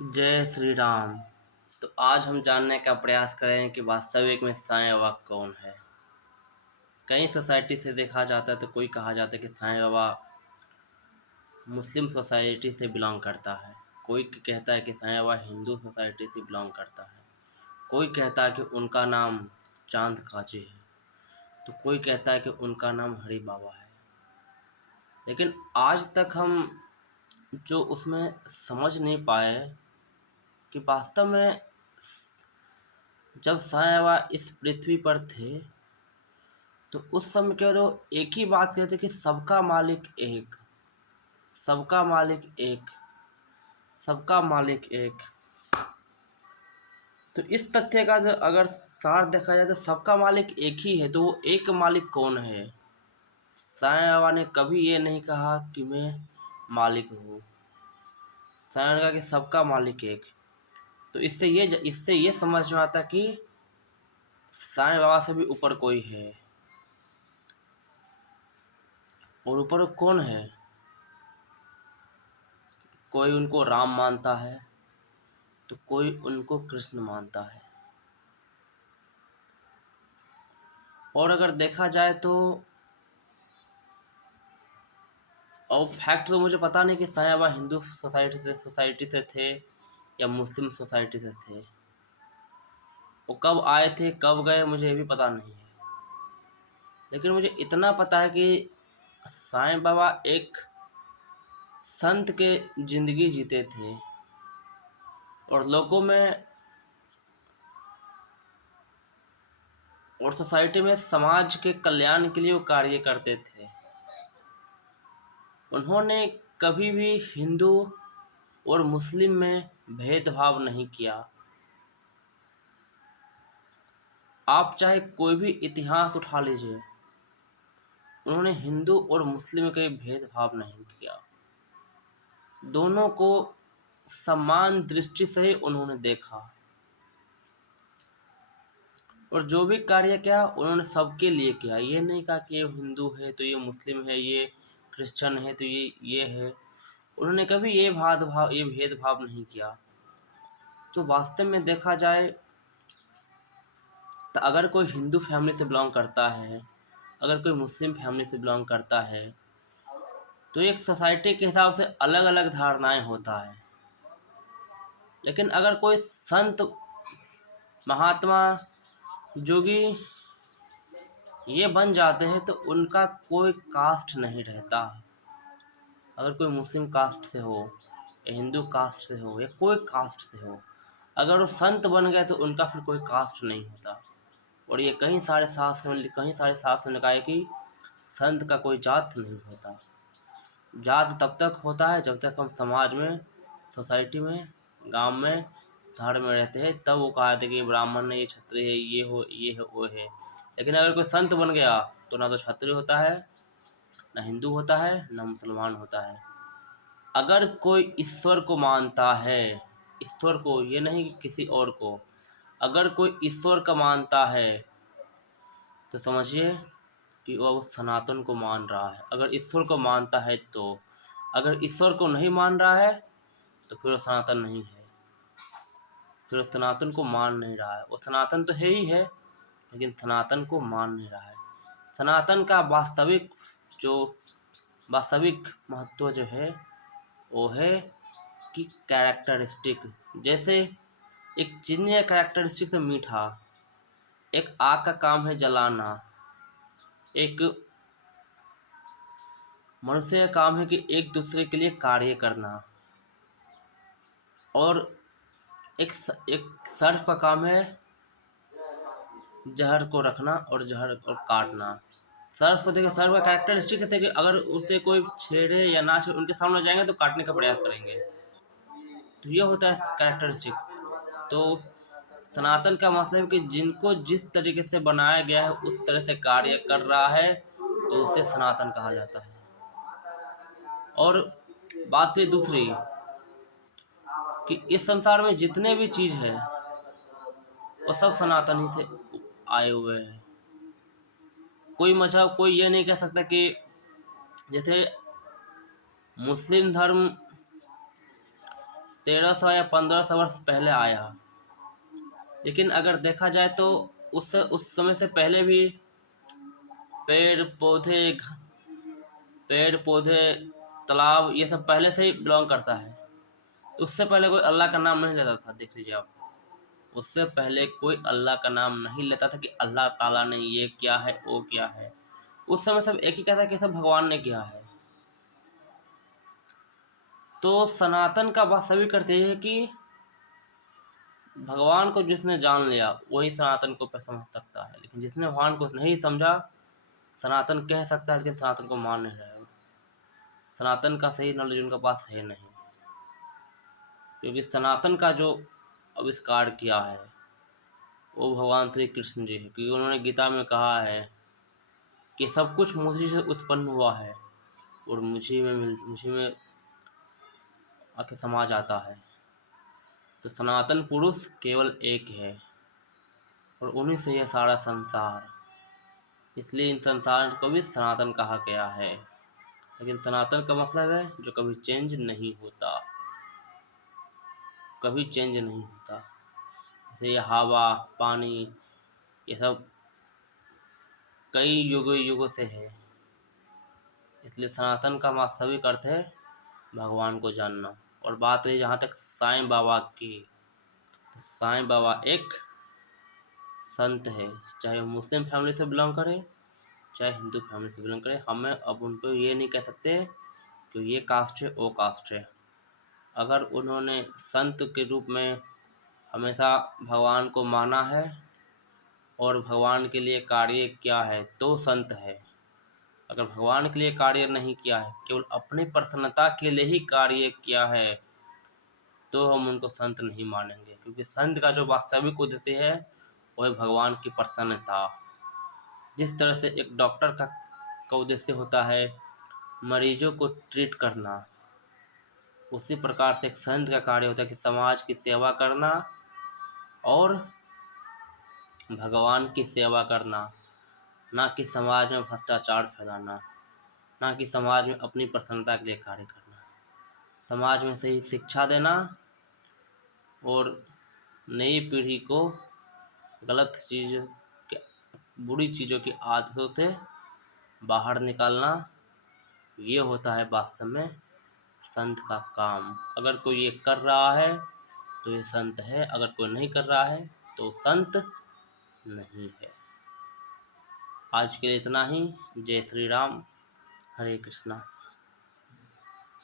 जय श्री राम। तो आज हम जानने का प्रयास करेंगे कि वास्तविक में साईं बाबा कौन है। कई सोसाइटी से देखा जाता है तो कोई कहा जाता है कि साईं बाबा मुस्लिम सोसाइटी से बिलोंग करता है। कोई कहता है कि साईं बाबा हिंदू सोसाइटी से बिलोंग करता है। कोई कहता है कि उनका नाम चांद काजी है, तो कोई कहता है कि उनका नाम हरि बाबा है। लेकिन आज तक हम जो उसमें समझ नहीं पाए कि वास्तव में जब साईं बाबा इस पृथ्वी पर थे तो उस समय केवल वो एक ही बात कहते कि सबका मालिक एक, सबका मालिक एक, सबका मालिक एक। तो इस तथ्य का जो अगर सार देखा जाए तो सबका मालिक एक ही है, तो वो एक मालिक कौन है? साईं बाबा ने कभी ये नहीं कहा कि मैं मालिक हूँ। साईं बाबा ने कहा कि सबका मालिक एक। तो इससे ये समझ में आता कि साईं बाबा से भी ऊपर कोई है। और ऊपर कौन है? कोई उनको राम मानता है तो कोई उनको कृष्ण मानता है। और अगर देखा जाए तो और फैक्ट तो मुझे पता नहीं कि साईं बाबा हिंदू सोसाइटी से थे या मुस्लिम सोसाइटी से थे। वो कब आए थे कब गए मुझे ये भी पता नहीं है। लेकिन मुझे इतना पता है कि साईं बाबा एक संत के जिंदगी जीते थे और लोगों में और सोसाइटी में समाज के कल्याण के लिए वो कार्य करते थे। उन्होंने कभी भी हिंदू और मुस्लिम में भेदभाव नहीं किया। आप चाहे कोई भी इतिहास उठा लीजिए, उन्होंने हिंदू और मुस्लिम में कोई भेदभाव नहीं किया। दोनों को समान दृष्टि से ही उन्होंने देखा और जो भी कार्य किया उन्होंने सबके लिए किया। ये नहीं कहा कि ये हिंदू है तो ये मुस्लिम है, ये क्रिश्चियन है तो ये है। उन्होंने कभी ये भेदभाव नहीं किया। तो वास्तव में देखा जाए तो अगर कोई हिंदू फैमिली से बिलोंग करता है, अगर कोई मुस्लिम फैमिली से बिलोंग करता है, तो एक सोसाइटी के हिसाब से अलग अलग धारणाएं होता है। लेकिन अगर कोई संत, महात्मा, जोगी ये बन जाते हैं तो उनका कोई कास्ट नहीं रहता। अगर कोई मुस्लिम कास्ट से हो या हिंदू कास्ट से हो या कोई कास्ट से हो, अगर वो संत बन गए तो उनका फिर कोई कास्ट नहीं होता। और ये कहीं सारे शास्त्र में लिखा है कि संत का कोई जात नहीं होता। जात तब तक होता है जब तक हम समाज में, सोसाइटी में, गांव में, शहर में रहते हैं, तब वो कहा जाता है कि ब्राह्मण है, ये क्षत्रिय है, ये है वो है। लेकिन अगर कोई संत बन गया तो ना तो क्षत्रिय होता है, ना हिंदू होता है, ना मुसलमान होता है। अगर कोई ईश्वर को मानता है, ईश्वर को, ये नहीं कि किसी और को, अगर कोई ईश्वर का मानता है तो समझिए कि वो सनातन को मान रहा है। अगर ईश्वर को मानता है तो, अगर ईश्वर को नहीं मान रहा है तो फिर वो सनातन नहीं है, फिर वो सनातन को मान नहीं रहा है। वो सनातन तो है ही है लेकिन सनातन को मान नहीं रहा है। सनातन का जो वास्तविक महत्व जो है वो है कि कैरेक्टरिस्टिक, जैसे एक चीनी का कैरेक्टरिस्टिक से मीठा, एक आग का काम है जलाना, एक मनुष्य का काम है कि एक दूसरे के लिए कार्य करना, और एक सर्प का काम है जहर को रखना और जहर को काटना। सर्प को देखिए, सर्प का कैरेक्टरिस्टिक है कि अगर उसे कोई छेड़े या ना छेड़े, उनके सामने जाएंगे तो काटने का प्रयास करेंगे। तो ये होता है कैरेक्टरिस्टिक। तो सनातन का मतलब है कि जिनको जिस तरीके से बनाया गया है उस तरह से कार्य कर रहा है तो उसे सनातन कहा जाता है। और बात रही दूसरी कि इस संसार में जितने भी चीज है वो सब सनातन ही से आए हुए हैं। कोई मजहब, कोई ये नहीं कह सकता कि जैसे मुस्लिम धर्म 1300 या 1500 वर्ष पहले आया। लेकिन अगर देखा जाए तो उस समय से पहले भी पेड़ पौधे पेड़ पौधे तालाब ये सब पहले से ही बिलोंग करता है। उससे पहले कोई अल्लाह का नाम नहीं लेता था, देख लीजिए आप। उससे पहले कोई अल्लाह का नाम नहीं लेता था कि अल्लाह ताला ने ये किया है, वो किया है। उस समय सब एक ही कहता कि सब भगवान ने किया है। तो सनातन का बात सभी करते हैं कि भगवान को जिसने जान लिया वही सनातन को समझ सकता है, लेकिन जिसने भगवान को नहीं समझा सनातन कह सकता है, लेकिन सनातन को मान नहीं रहेगा। सनातन का सही नॉलेज उनके पास है नहीं, क्योंकि सनातन का जो आविष्कार किया है वो भगवान श्री कृष्ण जी है। क्योंकि उन्होंने गीता में कहा है कि सब कुछ मुझी से उत्पन्न हुआ है और मुझी में आके समा जाता है। तो सनातन पुरुष केवल एक है और उन्हीं से यह सारा संसार, इसलिए इन संसार को भी सनातन कहा गया है। लेकिन सनातन का मतलब है जो कभी चेंज नहीं होता, कभी चेंज नहीं होता। जैसे ये हवा पानी ये सब कई युगों से है, इसलिए सनातन का मतलब सभी करते हैं भगवान को जानना। और बात रही जहाँ तक साईं बाबा की, तो साईं बाबा एक संत है, चाहे वो मुस्लिम फैमिली से बिलोंग करे चाहे हिंदू फैमिली से बिलोंग करे। हमें अब उन पर ये नहीं कह सकते कि ये कास्ट है वो कास्ट है। अगर उन्होंने संत के रूप में हमेशा भगवान को माना है और भगवान के लिए कार्य किया है तो संत है। अगर भगवान के लिए कार्य नहीं किया है, केवल अपनी प्रसन्नता के लिए ही कार्य किया है, तो हम उनको संत नहीं मानेंगे। क्योंकि संत का जो वास्तविक उद्देश्य है वो है भगवान की प्रसन्नता। जिस तरह से एक डॉक्टर का उद्देश्य होता है मरीजों को ट्रीट करना, उसी प्रकार से एक संत का कार्य होता है कि समाज की सेवा करना और भगवान की सेवा करना, ना कि समाज में भ्रष्टाचार फैलाना, ना कि समाज में अपनी प्रसन्नता के लिए कार्य करना। समाज में सही शिक्षा देना और नई पीढ़ी को गलत चीज़ बुरी चीज़ों की आदतों से बाहर निकालना, ये होता है वास्तव में संत का काम। अगर कोई ये कर रहा है तो ये संत है, अगर कोई नहीं कर रहा है तो संत नहीं है। आज के लिए इतना ही। जय श्री राम, हरे कृष्णा।